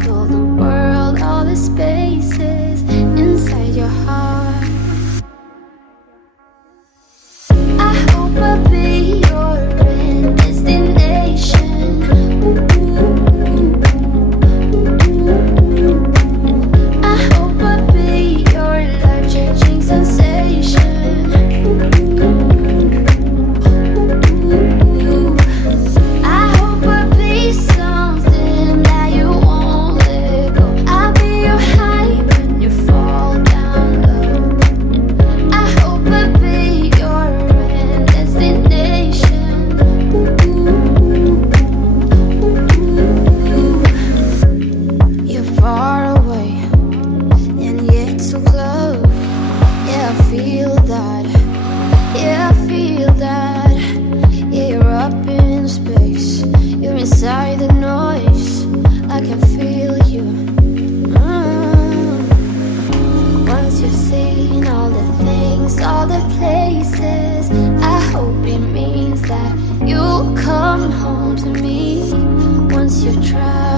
travel the world, all the spaces inside your heart. I hope I'll be your end destination. I hope I'll be your life-changing sensation. I hope I'll be something that you won't let go. I'll be your high when you fall down low. I hope I'll be your end destination. You're far away and yet so close. Yeah, I feel that. Yeah, I feel that. Yeah, you're up in space. You're inside the noise. I can feel you. Once you've seen all the things, all the places, I hope it means that you'll come home to me. Once you've tried